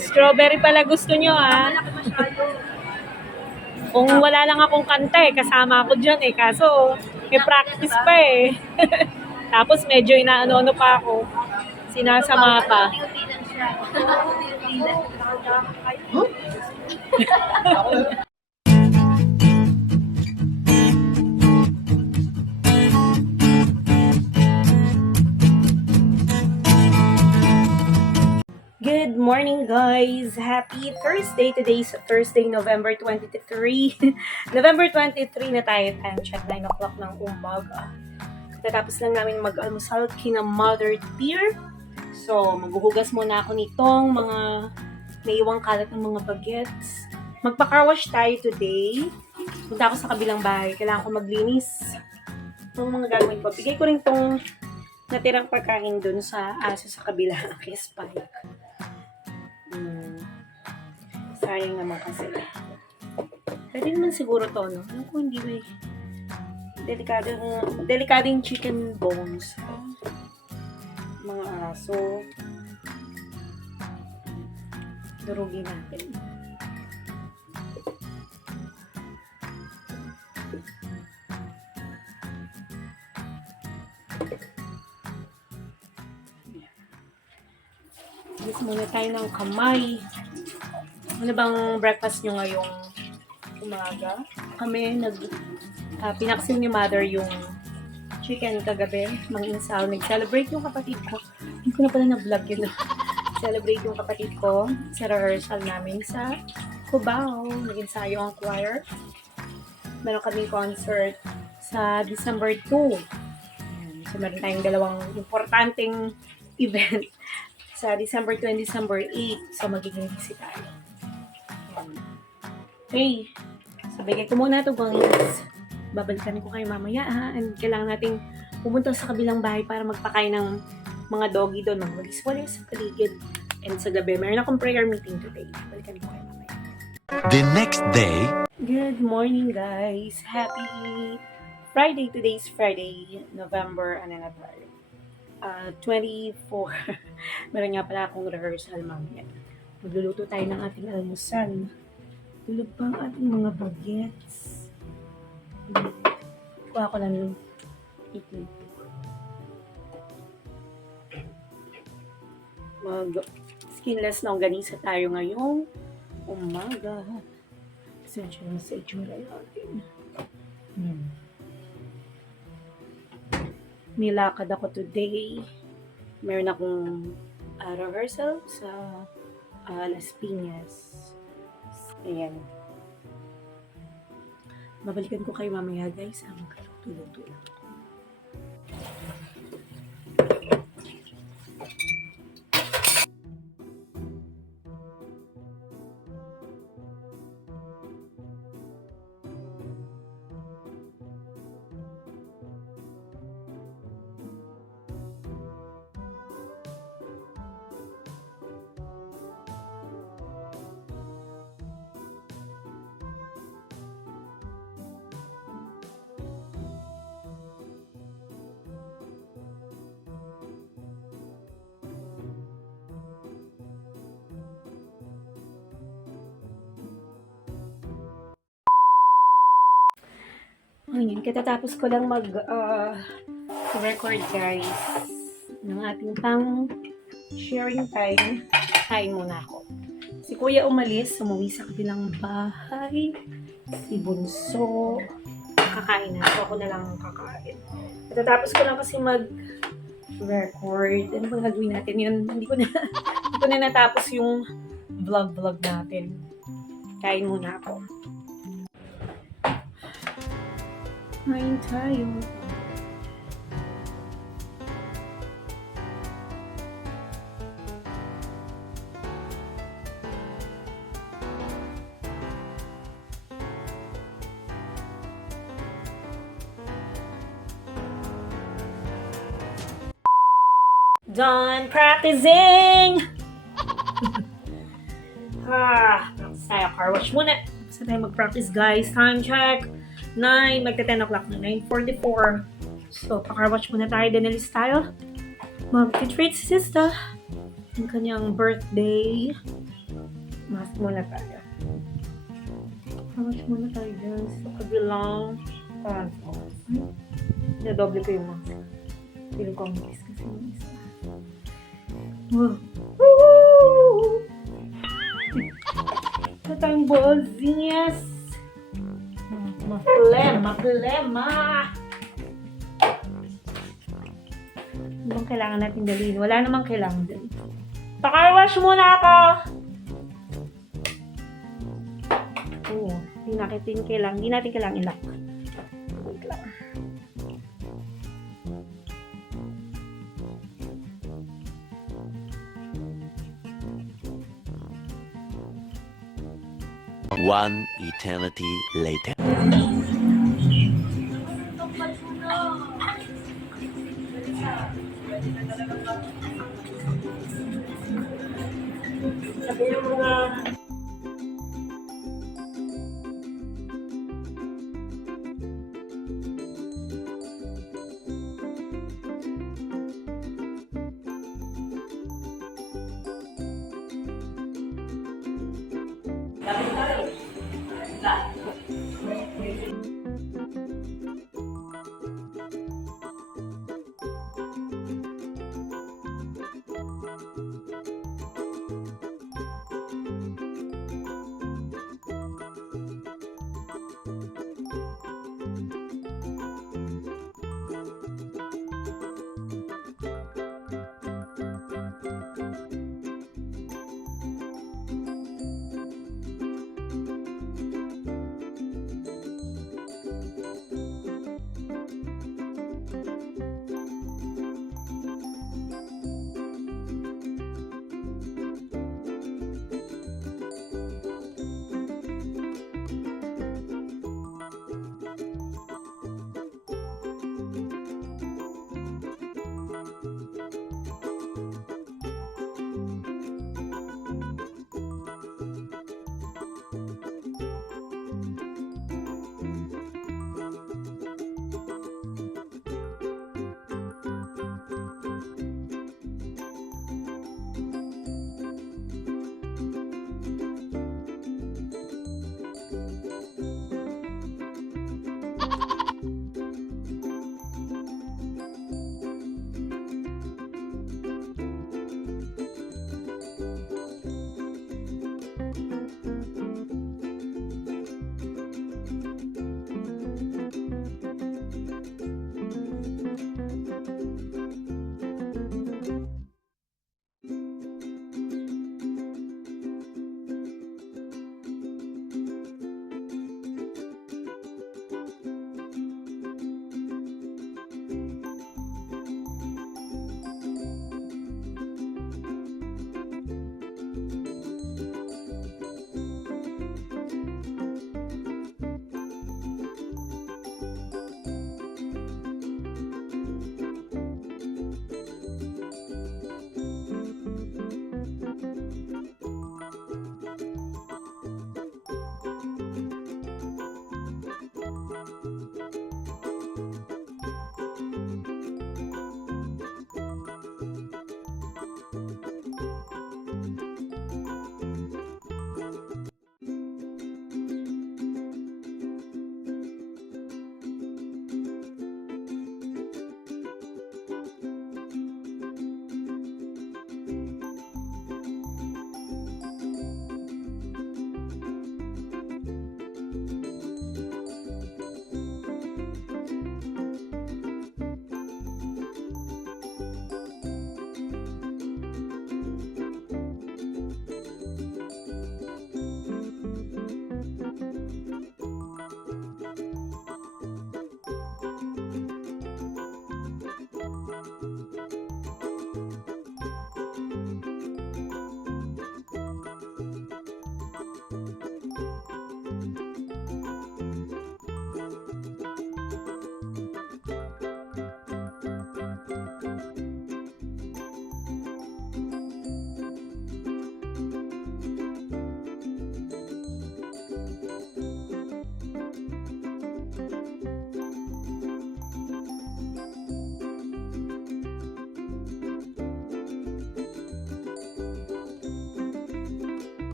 Strawberry pala gusto nyo, ah. Kung wala lang akong kanta eh, kasama ako dyan eh. Kaso, may practice pa eh. Tapos medyo inaano-ano pa ako. Sinasama pa. Good morning, guys! Happy Thursday! Today's Thursday, November 23. November 23 na tayo. Time check, 9 o'clock ng umaga. Katapos lang namin mag-almusal kina Mother Dear. So, maghuhugas muna ako nitong mga naiwang kalat ng mga bagets. Magpa-carwash tayo today. Punta ako sa kabilang bahay. Kailangan ko maglinis. Itong mga gagawin ko. Bigay ko rin tong natirang pagkain dun sa aso sa kabila. Kay Spike. Sayang naman kasi. Pwede naman siguro to, no? Ano kung hindi may delikadong chicken bones. Mga aso. Durugin natin. Gusto muna tayo ng kamay. Ano bang breakfast nyo ngayong umaga? Kami, pinaksil ni Mother yung chicken kagabi. Mang-insaw. Nag-celebrate yung kapatid ko. Hindi ko na pala na-vlog yun. Celebrate yung kapatid ko sa rehearsal namin sa Cubao. Nag-ensayo ang choir. Meron kaming concert sa December 2. So, meron tayong dalawang importanteng event sa December 2 and December 8. So, magiging busy tayo. Okay. So, bigay ko muna ito, guys. Babalikan ko kayo mamaya, ha? And kailangan nating pumunta sa kabilang bahay para magpakain ng mga doggy doon. Magwalis-walis sa paligid. And sa gabi, meron akong prayer meeting today. Balikan ko kayo mamaya. The next day. Good morning, guys. Happy Friday. Today's Friday, November, 24. Meron nga pala akong rehearsal mamaya. Magluluto tayo ng ating almusal. Tulog pa ang ating mga bagets. Kuha ko lang yung itin. Mag-skinless longganisa tayo ngayong umaga. Essential na sa itsura natin. May lakad ako today. Meron akong rehearsal sa Las Piñas. Ayan. Babalikan ko kayo mamaya, guys. Magluto lang. Ngayon, katatapos ko lang mag-record, guys, ng ating sharing time. Kain muna ako. Si Kuya umalis, umuwi sa kabilang bahay. Si Bunso, kakain na. So, ako na lang kakain. Katatapos ko lang kasi mag-record. Ano bang gagawin natin yun? Hindi ko na natapos yung vlog natin. Kain muna ako. Kain tayo. Done practicing! Practice tayo. Car wash muna. Basta tayo mag-practice, guys. Time check. 9, magta-10 o'clock na. 9:44. So, pa-car wash muna tayo. Denali style. Mag-treat si sister. Yung kanyang birthday. Mask muna tayo. Mask muna tayo dyan sa kabilang kanto. Doble ko yung mask. Feeling ko ang bilis kasi yung isa. Wow! Woo! Ito tayong ballsing, yes! Maplema! Ano bang kailangan natin dalhin? Wala namang kailangan dalhin. Pa-car wash muna ako! Oo, hindi natin kailangan i-lock. Wait lang. One eternity later. Sabihin mo nga.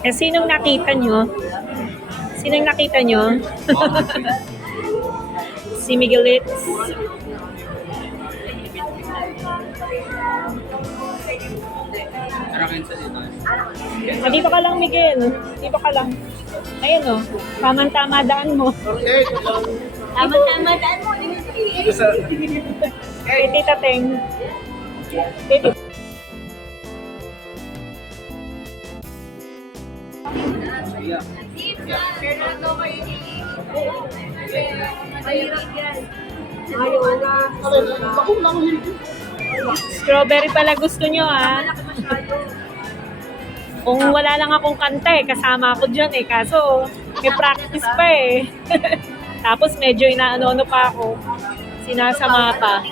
Eh, sinong nakita nyo? Sinong nakita nyo? Si Miguelitz. Dito ka lang, Miguel. Dito ka lang. Ayun o. Tama-tama daan mo. Tama-tama daan mo. Kay Tita Teng. Tita. Strawberry pala gusto nyo, ah. Kung wala lang akong kanta eh, kasama ako dyan eh. Kaso, may practice pa eh. Tapos medyo inaano-ano pa ako. Sinasama pa.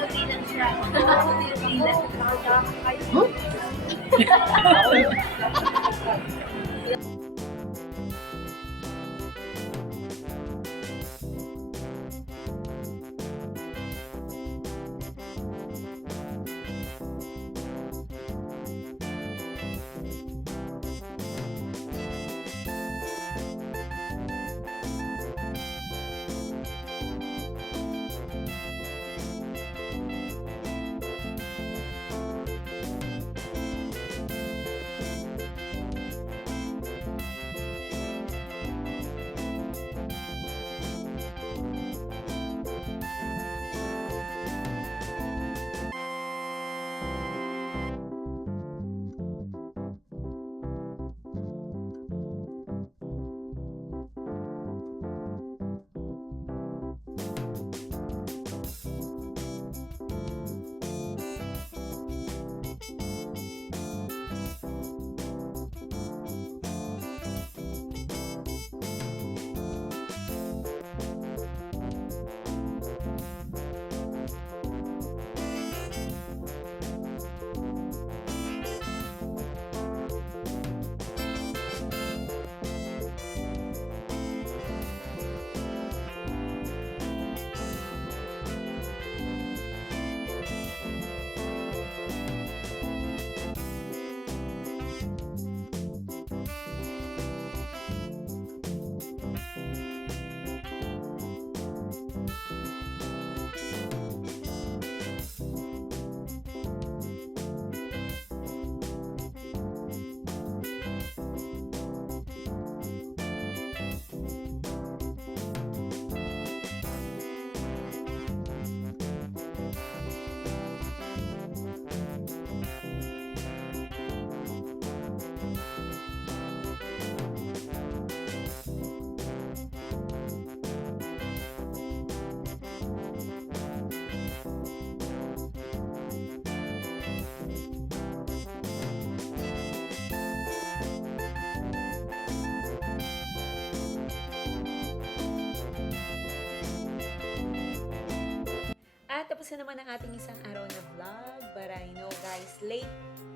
Tapos na naman ang ating isang araw na vlog. But I know guys, late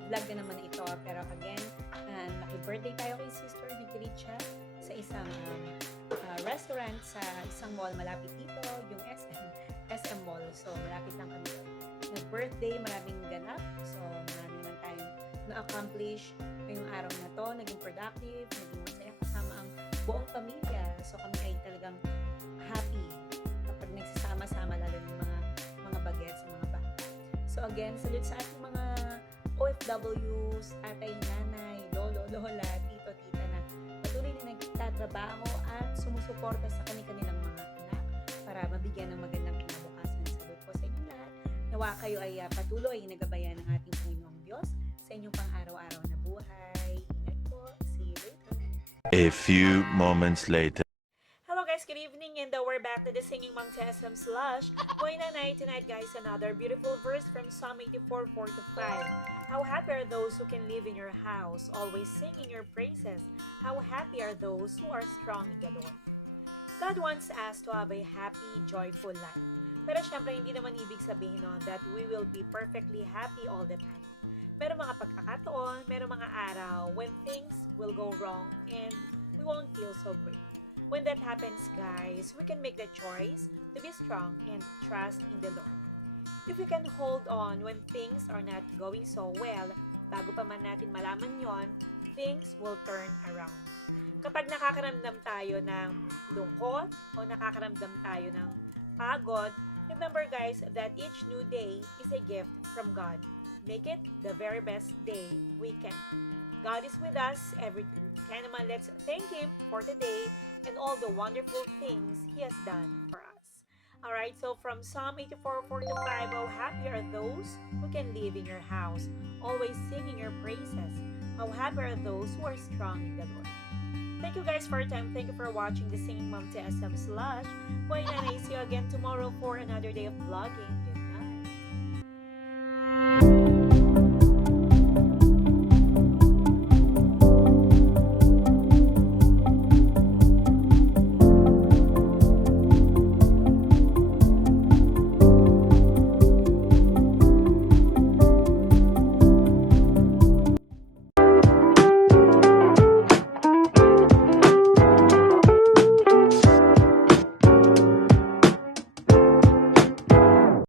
vlog na naman ito. Pero again, happy-birthday tayo kay Sister Miguelicha sa isang restaurant sa isang mall malapit dito, yung SM Mall. So, malapit lang kami doon. Nag-birthday, maraming ganap. So, marami naman tayong na-accomplish ngayong araw na to. Naging productive, naging masaya kasama ang buong pamilya. So, kami ay talagang happy kapag nagsasama-sama lalo ng mga bagets, mga bata. So again, salute sa ating mga OFWs, tatay, nanay, lolo, lola, tito, tita na patuloy na nagtatrabaho at sumusuporta sa kanilang mga anak para mabigyan ng magandang kinabukasan. Salute po sa inyo lahat. Nawa kayo ay patuloy nagabayan ng ating Panginoong Diyos sa inyong pang-araw-araw na buhay. Ingat po. See you later. A few moments later. Hello guys, good evening, and we're back to the Singing Mom SM Slash. Going night tonight guys, another beautiful verse from Psalm 84:4-5. How happy are those who can live in your house, always singing your praises. How happy are those who are strong in the Lord. God wants us to have a happy, joyful life. Pero syempre, hindi naman ibig sabihin nun that we will be perfectly happy all the time. Merong mga pagkakataon, merong mga araw when things will go wrong and we won't feel so great. When that happens, guys, we can make the choice to be strong and trust in the Lord. If we can hold on when things are not going so well, bago pa man natin malaman yon, things will turn around. Kapag nakakaramdam tayo ng lungkot o nakakaramdam tayo ng pagod, remember guys that each new day is a gift from God. Make it the very best day we can. God is with us every day. Kaya naman, let's thank Him for today and all the wonderful things He has done for us. Alright, so from Psalm 84:4-5, how happy are those who can live in your house, always singing your praises. How happy are those who are strong in the Lord. Thank you guys for your time. Thank you for watching the Singing Mom to SM Slush. Boy, and I see you again tomorrow for another day of vlogging.